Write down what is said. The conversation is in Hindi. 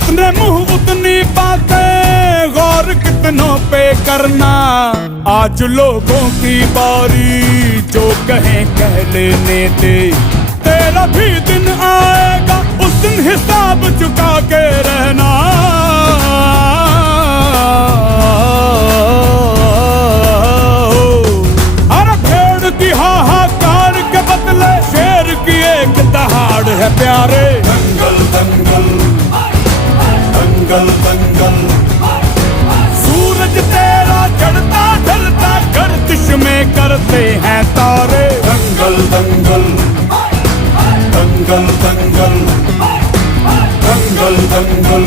जितने मुंह उतनी बातें, गौर कितनों पे करना। आज लोगों की बारी, जो कहें कह लेने दे। तेरा भी दिन आएगा, उस दिन हिसाब चुका के रहना। अरे भेड़ की हाहाकार के बदले शेर की एक दहाड़ है प्यारे। दंगल दंगल दंगल दंगल, सूरज तेरा चढ़ता ढलता गर्दिश में करते हैं तारे। दंगल दंगल दंगल दंगल दंगल दंगल